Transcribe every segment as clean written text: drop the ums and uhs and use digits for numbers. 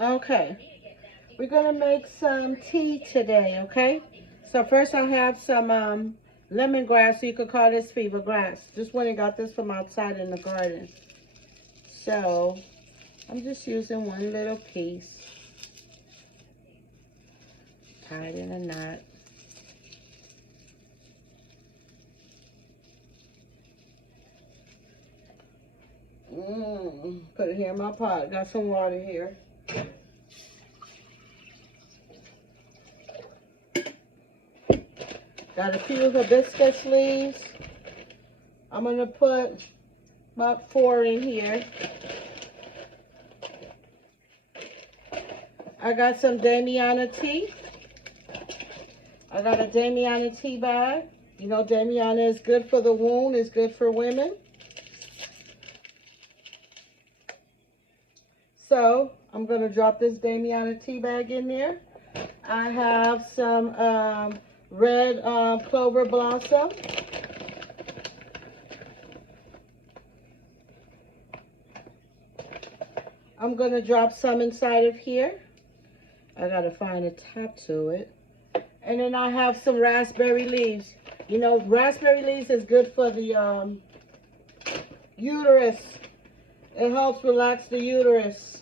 Okay, we're gonna make some tea today, okay? So first I have some lemongrass, so you could call this fever grass. Just went and got this from outside in the garden. So I'm just using one little piece, tied in a knot. Put it here in my pot. Got some water here. Got a few hibiscus leaves. I'm going to put about 4 in here. I got some Damiana tea. I got a Damiana tea bag. You know, Damiana is good for the wound, it's good for women. So I'm going to drop this Damiana tea bag in there. I have some red clover blossom. I'm going to drop some inside of here. I got to find a top to it. And then I have some raspberry leaves. You know, raspberry leaves is good for the uterus. It helps relax the uterus.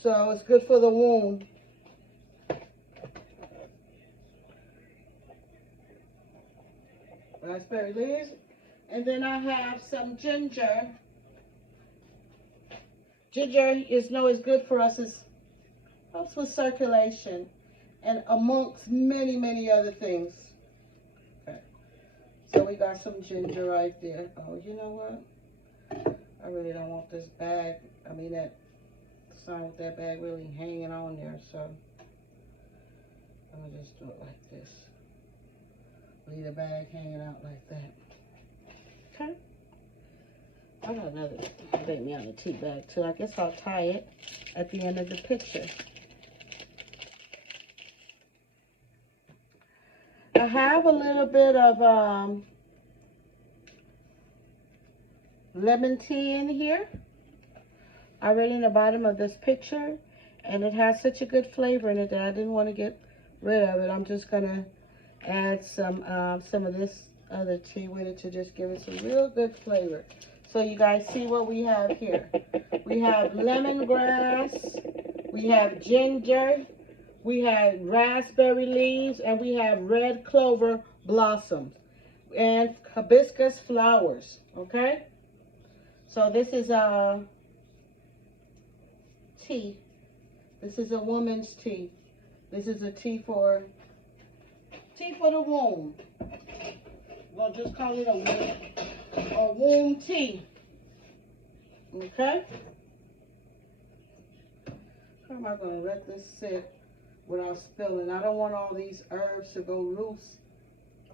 So it's good for the wound. Raspberry leaves. And then I have some ginger. Ginger is good for us. It helps with circulation and amongst many, many other things. Okay. So we got some ginger right there. Oh, you know what? I really don't want this bag. I mean, that sign with that bag really hanging on there. So I'm going to just do it like this. Leave the bag hanging out like that. Okay. I got another Damiana tea bag too. I guess I'll tie it at the end of the picture. I have a little bit of lemon tea in here. Already in the bottom of this picture. And it has such a good flavor in it that I didn't want to get rid of it. I'm just going to add some of this other tea with it to just give it some real good flavor. So you guys see what we have here. We have lemongrass, we have ginger, we have raspberry leaves, and we have red clover blossoms and hibiscus flowers, okay? So this is a tea. This is a woman's tea. This is a tea for the womb. We'll just call it a womb tea. Okay? How am I going to let this sit without spilling? I don't want all these herbs to go loose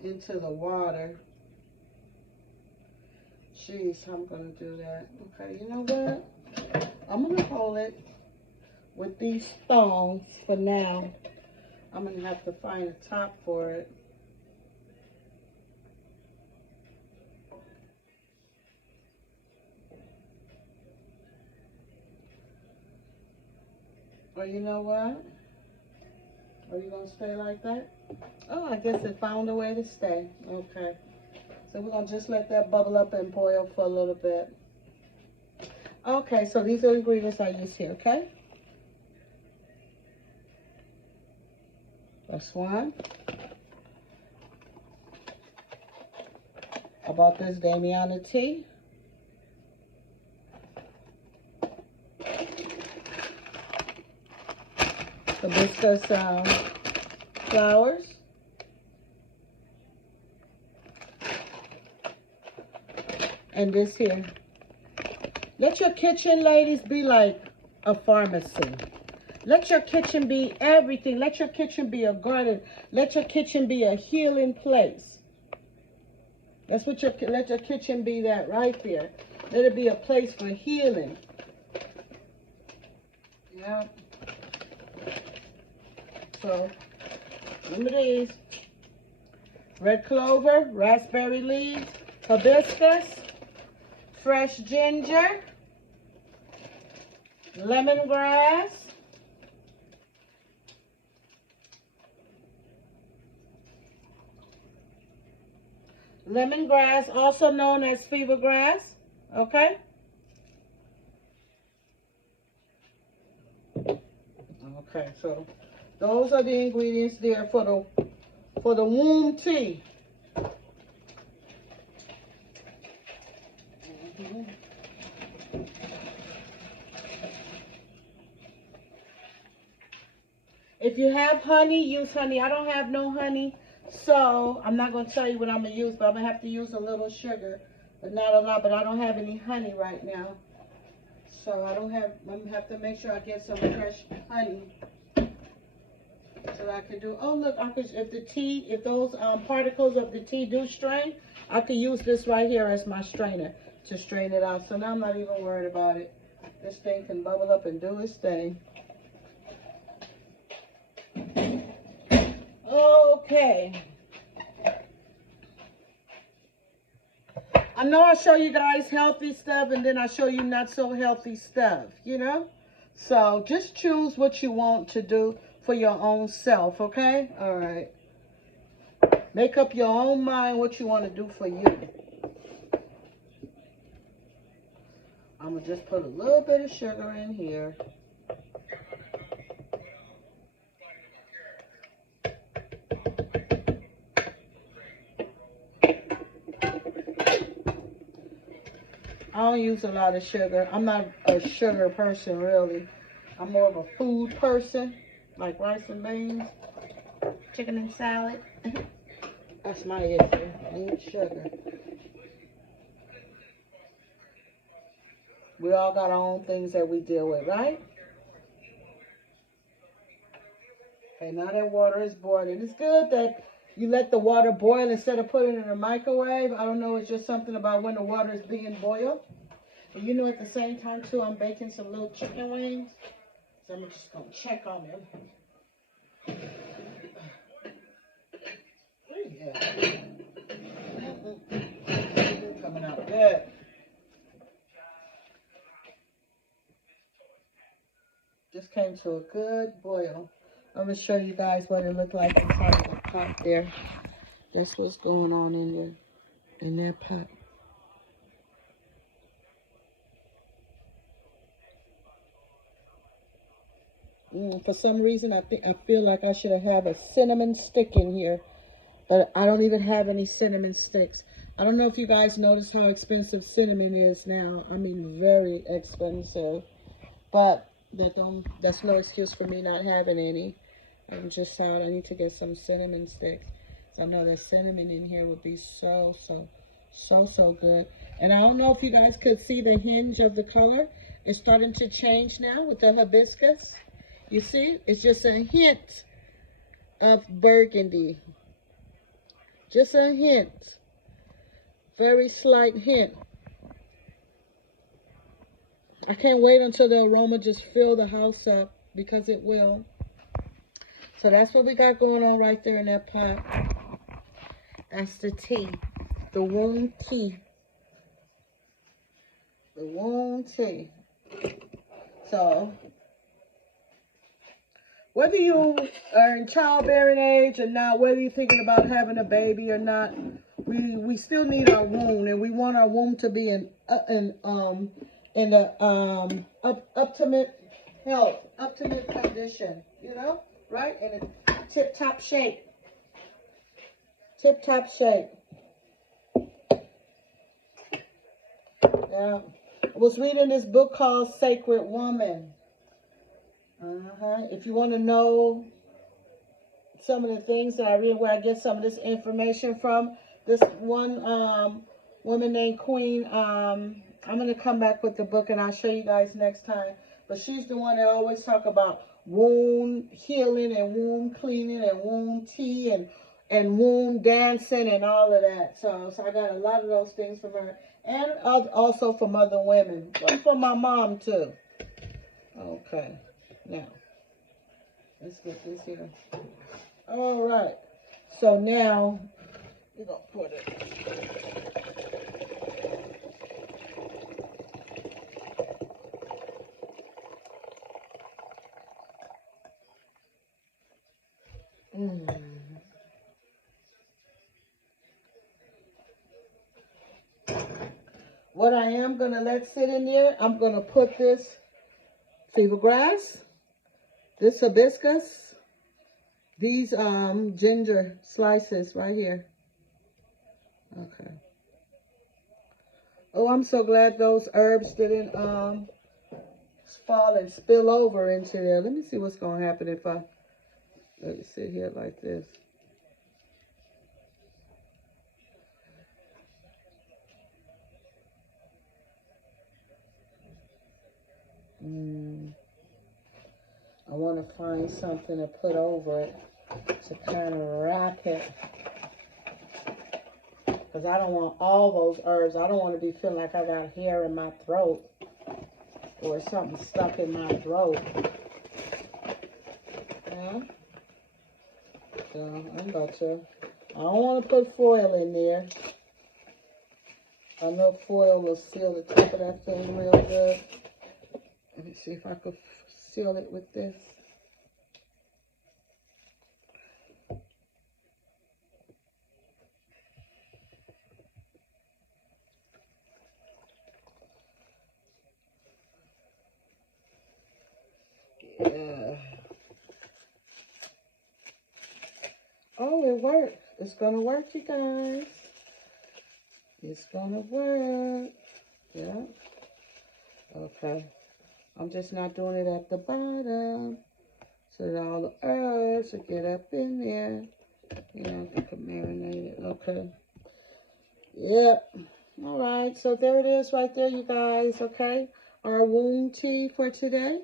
into the water. Jeez, I'm going to do that. Okay, you know what? I'm going to hold it with these thongs for now. I'm going to have to find a top for it. Or you know what? Are you going to stay like that? Oh, I guess it found a way to stay. Okay. So we're going to just let that bubble up and boil for a little bit. Okay, so these are the ingredients I use here, okay? That's one. I bought this Damiana tea. Hibiscus flowers. And this here. Let your kitchen, ladies, be like a pharmacy. Let your kitchen be everything. Let your kitchen be a garden. Let your kitchen be a healing place. That's what let your kitchen be, that right there. Let it be a place for healing. Yeah. So, remember these. Red clover, raspberry leaves, hibiscus, fresh ginger, lemongrass, lemongrass, also known as fever grass. Okay? Okay, so those are the ingredients there for the womb tea. If you have honey, use honey. I don't have no honey, so I'm not going to tell you what I'm going to use, but I'm going to have to use a little sugar, but not a lot, but I don't have any honey right now. So I'm going to have to make sure I get some fresh honey so I can do, oh look, if those particles of the tea do strain, I could use this right here as my strainer to strain it out. So now I'm not even worried about it. This thing can bubble up and do its thing. Okay. I know I show you guys healthy stuff and then I show you not so healthy stuff, you know? So just choose what you want to do for your own self, okay? All right. Make up your own mind what you want to do for you. I'm going to just put a little bit of sugar in here. I don't use a lot of sugar. I'm not a sugar person, really. I'm more of a food person, like rice and beans, chicken and salad. That's my issue. I need sugar. We all got our own things that we deal with, right? Okay, now that water is boiling. It's good that you let the water boil instead of putting it in the microwave. I don't know, it's just something about when the water is being boiled. And you know, at the same time, too, I'm baking some little chicken wings. So I'm just going to check on them. Yeah. Coming out good. Just came to a good boil. I'm going to show you guys what it looked like inside of the pot there. That's what's going on in there, in that pot. For some reason, I feel like I should have a cinnamon stick in here, but I don't even have any cinnamon sticks. I don't know if you guys notice how expensive cinnamon is now. I mean, very expensive. But that's no excuse for me not having any. I'm just sad I need to get some cinnamon sticks. So I know that cinnamon in here would be so good. And I don't know if you guys could see the hinge of the color. It's starting to change now with the hibiscus. You see, it's just a hint of burgundy. Just a hint. Very slight hint. I can't wait until the aroma just fill the house up, because it will. So that's what we got going on right there in that pot. That's the tea. The womb tea. The womb tea. So, whether you are in childbearing age or not, whether you're thinking about having a baby or not, we still need our womb, and we want our womb to be in the ultimate health, ultimate condition, you know, right? In a tip-top shape. Tip-top shape. Yeah. I was reading this book called Sacred Woman. If you want to know some of the things that I read, where I get some of this information from, this one woman named Queen, I'm going to come back with the book and I'll show you guys next time. But she's the one that always talk about womb healing and womb cleaning and womb tea and womb dancing and all of that. So I got a lot of those things from her. And also from other women. And from my mom too. Okay. Now, let's get this here. All right. So now, we're going to put it. what I am going to let sit in there, I'm going to put this fever grass, this hibiscus, these ginger slices right here. Okay. Oh, I'm so glad those herbs didn't fall and spill over into there. Let me see what's going to happen if I let it sit here like this. I want to find something to put over it to kind of wrap it. Because I don't want all those herbs. I don't want to be feeling like I got hair in my throat or something stuck in my throat. Yeah. So I'm about to, I don't want to put foil in there. I know foil will seal the top of that thing real good. Let me see if I could seal it with this. Yeah. Oh, it worked. It's going to work, you guys. It's going to work. Yeah. Okay. I'm just not doing it at the bottom so that all the herbs will get up in there. You know, I can marinate it. Okay. Yep. All right. So there it is right there, you guys. Okay. Our wound tea for today.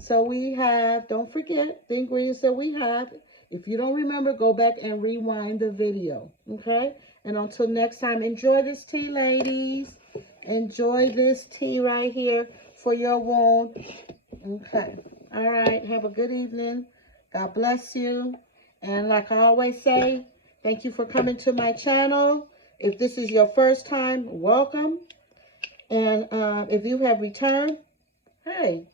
So we have, don't forget the ingredients that we have. If you don't remember, go back and rewind the video. Okay. And until next time, enjoy this tea, ladies. Enjoy this tea right here for your wound. Okay. All right. Have a good evening. God bless you. And like I always say, thank you for coming to my channel. If this is your first time, welcome. And if you have returned, hey,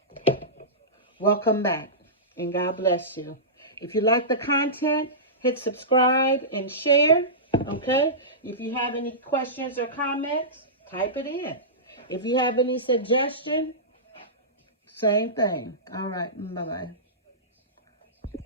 welcome back. And God bless you. If you like the content, hit subscribe and share. Okay. If you have any questions or comments, type it in. If you have any suggestion, same thing. All right. Bye-bye.